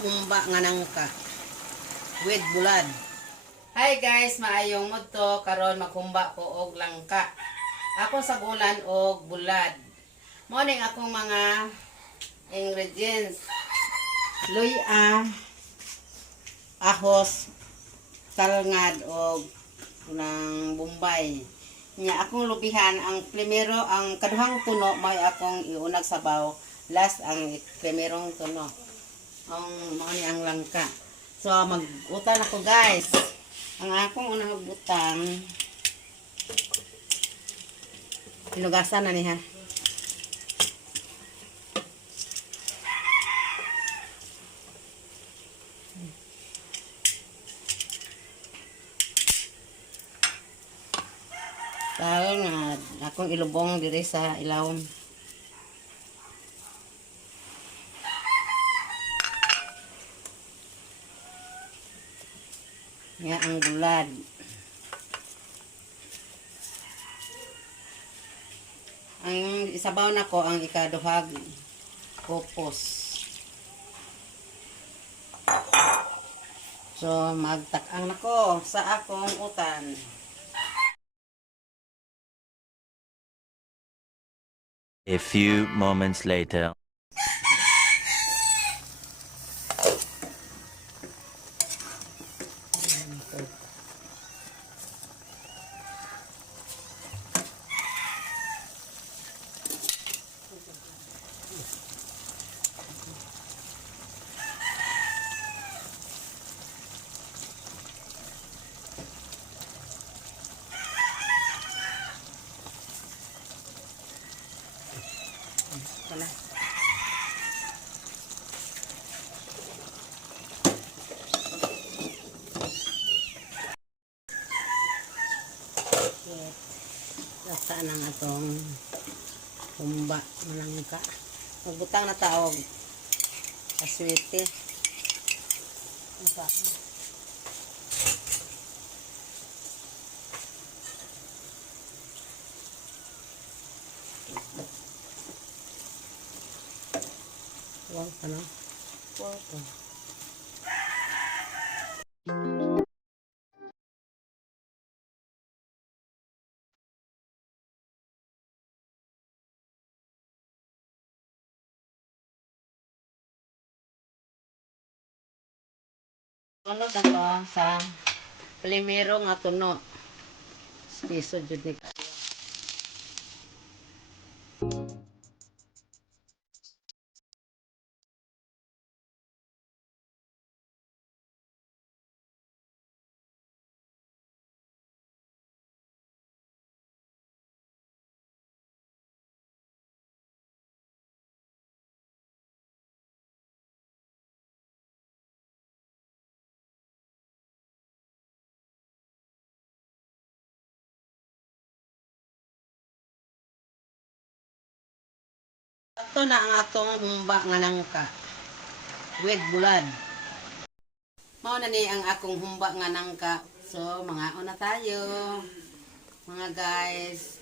humba nga nangka with bulad. Hi guys, maayong mudto karon maghumba ko og langka. Ako sa gulan og bulad. Mao ning akong mga ingredients. Luya, ahos, salngad og nang bombay. Nya akong lubihan ang primero ang kaduhang tuno may akong iunag sabaw, last ang primerong tuno. Ang mao ni ang langka. So mag-utan ako guys. Ang akong unang butang hinugasan na niya. Dahil nga akong ilubong diri sa ilawom. Nga ang bulad. Ang isabaw na ko ang ikaduhag kokos. So magtak-ang nako sa akong utan. A few moments later. Wala. Lasa ng atong humba malangka. Magbutang na taog aswete. Wow, ano? Wow. Ano na to sa primero nga tuno. Piso jud ni kayo. Ito na ang atong humba nga nangka with bulad. Mao na ni ang akong humba nga nangka. So mga una tayo mga guys.